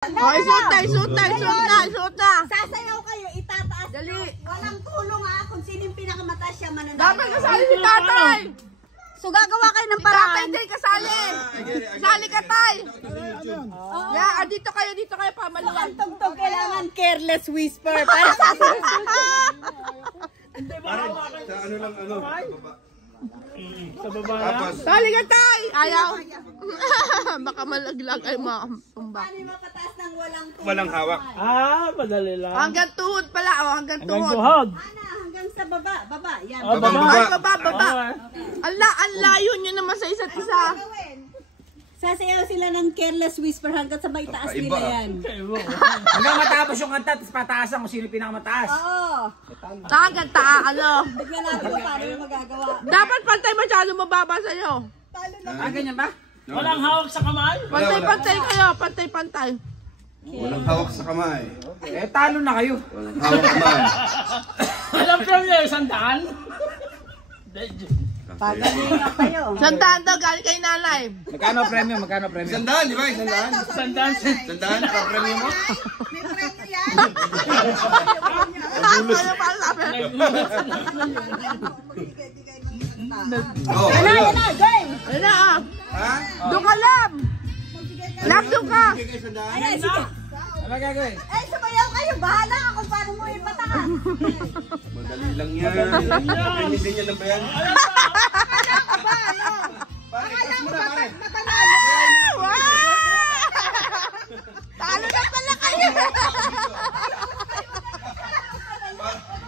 Oh, isuot na. Sasayaw kayo, itataas. Dali. Walang tulong ha, kung sino yung pinakamataas siya mananalo. Dapat kasali si tatay. So gagawa kayo ng Tatay, paraan. tay, kasali. Kasali ka, tay. Yeah, dito kayo, pamaluan. Ang tugtog kailangan careless whisper. Para sa Sa ano lang, ano? Sa baba lang. Kasali ka, tay. Ayaw. Baka malaglag ay matumbak. Paano yung mapataas ng walang tulong? Walang hawak. Madali lang. Hanggang tuhod pala, oh, hanggang Hanggang tuhod. tuhod. Ana, hanggang sa baba. Baba, yan. Oh, Babang baba. Ay, baba. baba. Ang layo nyo naman sa isa't isa. Gawin. Sasayaw sila ng careless whisper hanggang sa may taas nila yan. Hanggang matapos yung kanta, tapos pataasan kung sino yung pinakamataas. Oo. Hanggang ano. Tignan natin kung paano yung magagawa. Dapat pantay masyado mababa sa'yo. Talo na. Ganyan ba? Walang hawak sa kamay. Pantay kayo, pantay. Walang hawak sa kamay. Talo na kayo. Walang hawak kamay. Alam ko niya, sandaan. Pagalingan kayo. Sandaan daw, galing kay nanay. Magkano premium? Sandaan, di ba? Sandaan. Sandaan. Sandaan, kapremyo mo. May premyo yan. Ano pa sabi? Oh, Ano, game. Ano na, Ha? doon ka, Lab. Lab, doon ka. Bigay sandaan. Ayan, sige. Ano gagawin? Eh, sumayaw kayo. Bahala ka kung paano mo ipatakas. Madali lang yan. Kapremyo din yan lang ba yan? Pare, itas mo na, pare. Wow! Talo na pala kayo.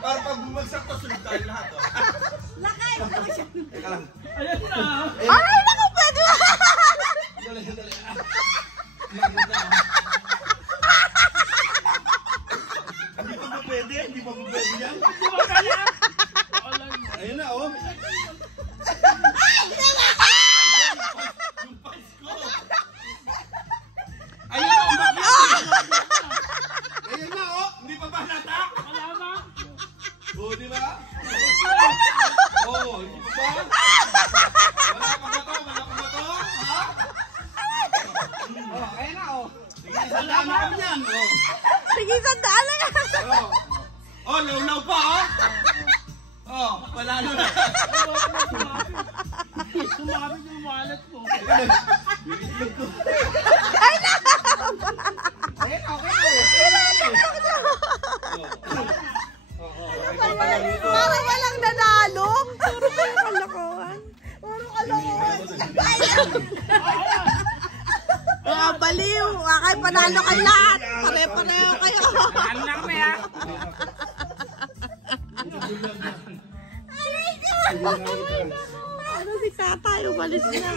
Para pag bumagsak to, sunod tayo lahat. Oh. Lakay. Teka lang. Ayan na. Ay, naku, pwede ba? Dali. Hindi pa pwede yan. Di ba kaya? Ayun na, oh. Ayun na, oh. Hindi pa ba nata? Wala ba? Oh, di ba? Oh, hindi pa ba? Wala pa ba to? Ha? Oh, ayan na oh. Sige, sandaan na kami yan. Oh. Sige, sandaan na yan. Oh, law pa, oh. Oh, palalo na. Sumabit yung wallet ko. Parang walang nanalo. Puro kayo kalokohan. Mga baliw. Akay panalo ka lahat. Pare-pareho kayo. Ano na kami ha? Ano si tatay? Umalis na.